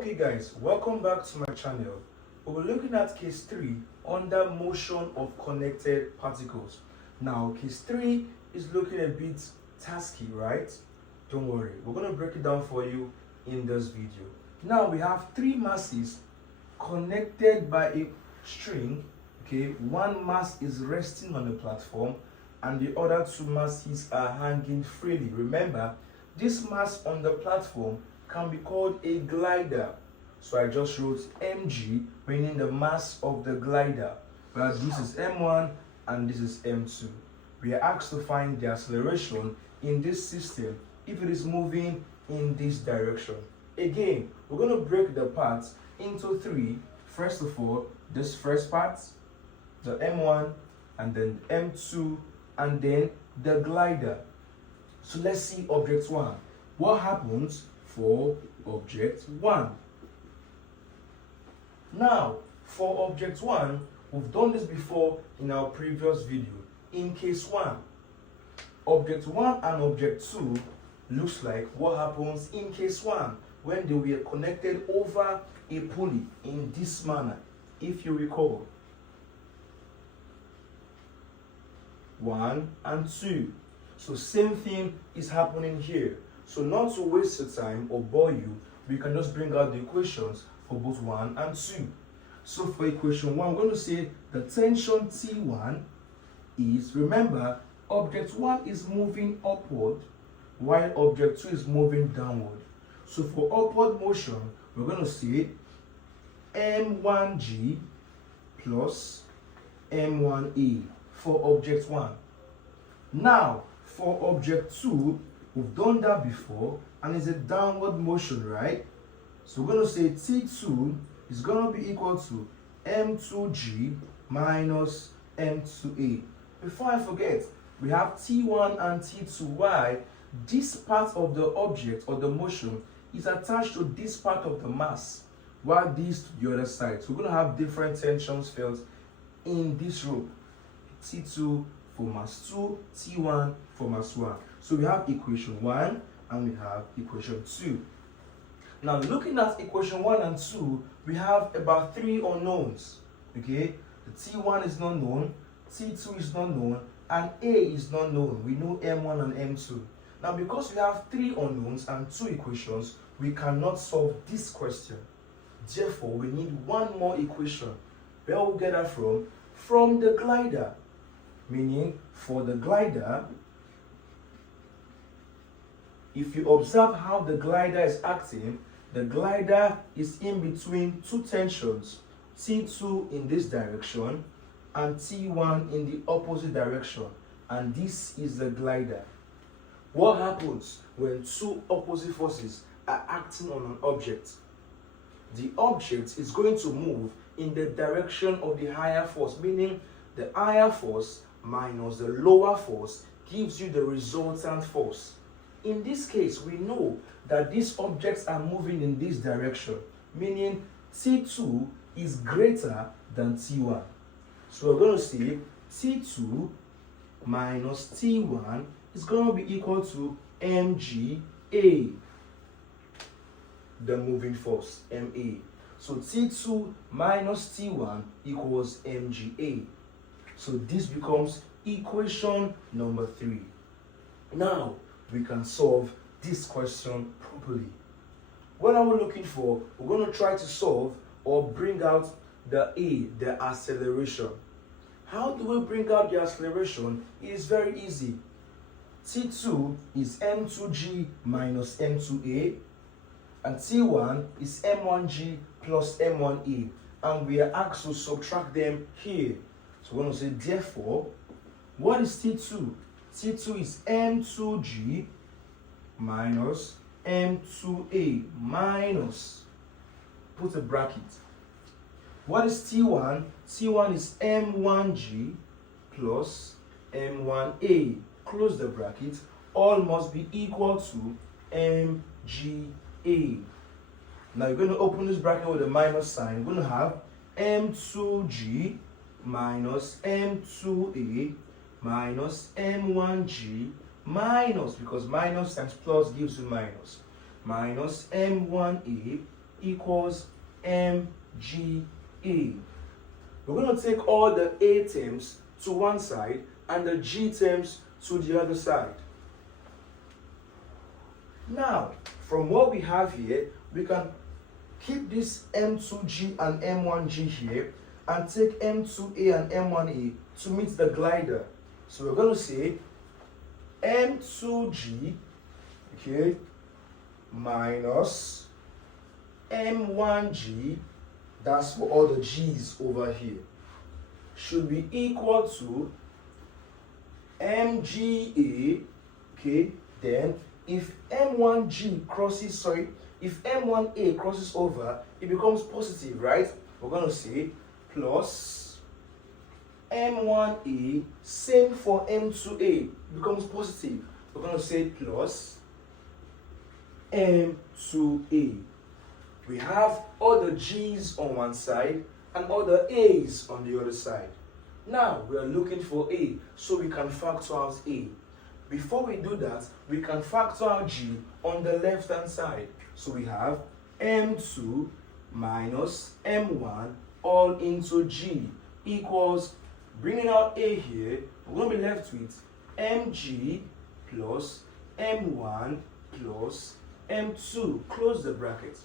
Okay guys, welcome back to my channel. We're looking at case 3 under motion of connected particles. Now case 3 is looking a bit tasky, right? Don't worry, we're going to break it down for you in this video. Now we have three masses connected by a string. Okay, one mass is resting on the platform and the other two masses are hanging freely. Remember, this mass on the platform can be called a glider. So I just wrote mg, meaning the mass of the glider. Whereas this is m1 and this is m2. We are asked to find the acceleration in this system if it is moving in this direction. Again, we're going to break the parts into three. First of all, this first part, the m1, and then m2, and then the glider. So let's see object 1. What happens for object 1? Now, for object 1, we've done this before in our previous video. In case 1, object 1 and object 2 looks like what happens in case 1 when they were connected over a pulley in this manner, if you recall. 1 and 2. So same thing is happening here. So not to waste your time or bore you, we can just bring out the equations for both 1 and 2. So for equation 1, I'm going to say the tension T1 is, remember, object 1 is moving upward while object 2 is moving downward. So for upward motion, we're going to say M1G plus M1A for object 1. Now, for object 2, we've done that before, and it's a downward motion, right? So we're going to say T2 is going to be equal to M2G minus M2A. Before I forget, we have T1 and T2. Why? This part of the object or the motion is attached to this part of the mass, while this to the other side. So we're going to have different tensions felt in this rope. T2 for mass 2, T1 for mass 1. So we have equation 1 and we have equation 2. Now looking at equation 1 and 2, we have about 3 unknowns. Okay, the T1 is not known, T2 is not known, and A is not known. We know M1 and M2. Now because we have 3 unknowns and 2 equations, we cannot solve this question. Therefore, we need one more equation. Where will we get that from? From the glider. Meaning, for the glider, if you observe how the glider is acting, the glider is in between two tensions, T2 in this direction and T1 in the opposite direction. And this is the glider. What happens when two opposite forces are acting on an object? The object is going to move in the direction of the higher force, meaning the higher force minus the lower force gives you the resultant force. In this case, we know that these objects are moving in this direction, meaning T2 is greater than T1. So we're going to say T2 minus T1 is going to be equal to mgA, the moving force, MA. So T2 minus T1 equals mgA. So this becomes equation number 3. Now we can solve this question properly. What are we looking for? We're going to try to solve or bring out the A, the acceleration. How do we bring out the acceleration? It is very easy. T2 is M2G minus M2A, and T1 is M1G plus M1A, and we are asked to subtract them here. So we're going to say, therefore, what is T2? T2 is M2G minus M2A minus, put a bracket. What is T1? T1 is M1G plus M1A. Close the bracket. All must be equal to mgA. Now you're going to open this bracket with a minus sign. We're going to have M2G minus M2A minus M1G minus, because minus times plus gives you minus, minus M1A equals mga. We're going to take all the a terms to one side and the g terms to the other side. Now, from what we have here, we can keep this m2g and m1g here and take m2a and m1a to meet the glider. So we're going to say m2g, okay, minus m1g, that's for all the g's over here, should be equal to mga, okay, then if m1g crosses, if m1a crosses over, it becomes positive, right? We're going to say plus m1a, same for m2a, becomes positive. We're going to say plus m2a. We have all the g's on one side and all the a's on the other side. Now we are looking for a, so we can factor out a. Before we do that, we can factor out g on the left hand side. So we have m2 minus m1 all into g equals, bringing out a here, we're going to be left with mg plus m1 plus m2, close the bracket.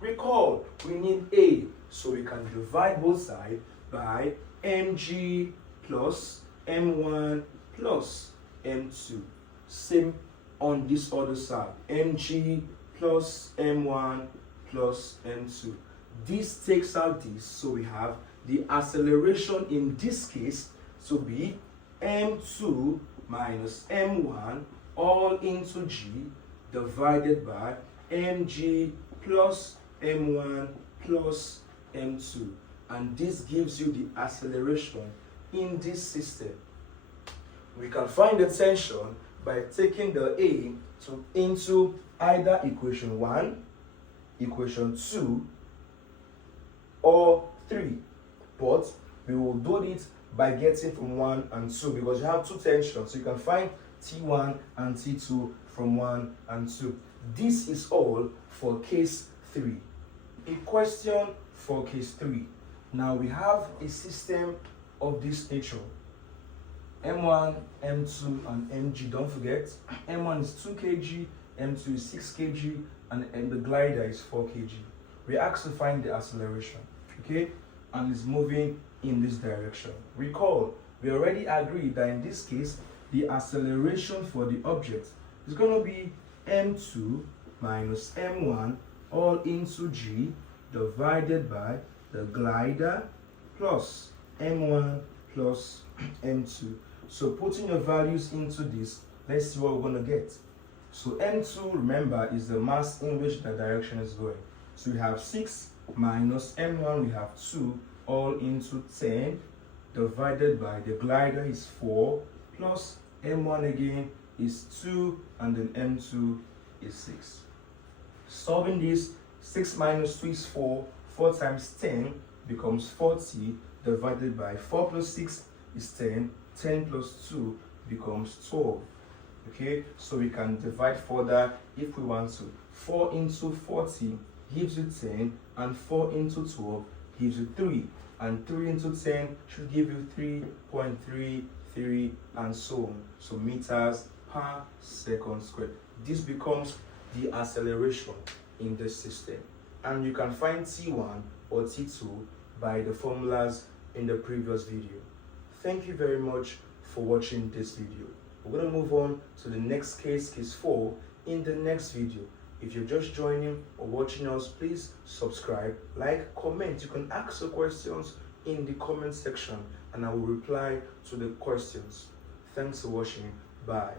Recall, we need a, so we can divide both sides by mg plus m1 plus m2. Same on this other side, mg plus m1 plus m2. This takes out this, so we have the acceleration in this case to be m2 minus m1 all into g divided by mg plus m1 plus m2, and this gives you the acceleration in this system. We can find the tension by taking the a into either equation 1, equation 2, or 3, but we will do it by getting from 1 and 2 because you have two tensions, so you can find T1 and T2 from 1 and 2. This is all for case 3. A question for case 3. Now we have a system of this nature. M1, M2, and Mg. Don't forget, M1 is 2 kg, M2 is 6 kg, and the glider is 4 kg. We asked to find the acceleration, okay? And it's moving in this direction. Recall, we already agreed that in this case, the acceleration for the object is going to be m2 minus m1 all into g divided by the glider plus m1 plus m2. So putting your values into this, let's see what we're going to get. So m2, remember, is the mass in which the direction is going. So we have 6 minus m1, we have 2 all into 10 divided by the glider is 4 plus m1 again is 2 and then m2 is 6. Solving this, 6 minus 2 is 4, 4 times 10 becomes 40 divided by 4 plus 6 is 10, 10 plus 2 becomes 12. Okay, so we can divide further if we want to. 4 into 40 gives you 10 and 4 into 12 gives you 3, and 3 into 10 should give you 3.33 and so on. So meters per second squared. This becomes the acceleration in the system, and you can find T1 or T2 by the formulas in the previous video. Thank you very much for watching this video. We're going to move on to the next case, case 4, in the next video. If you're just joining or watching us, please subscribe, like, comment. You can ask your questions in the comment section and I will reply to the questions. Thanks for watching. Bye.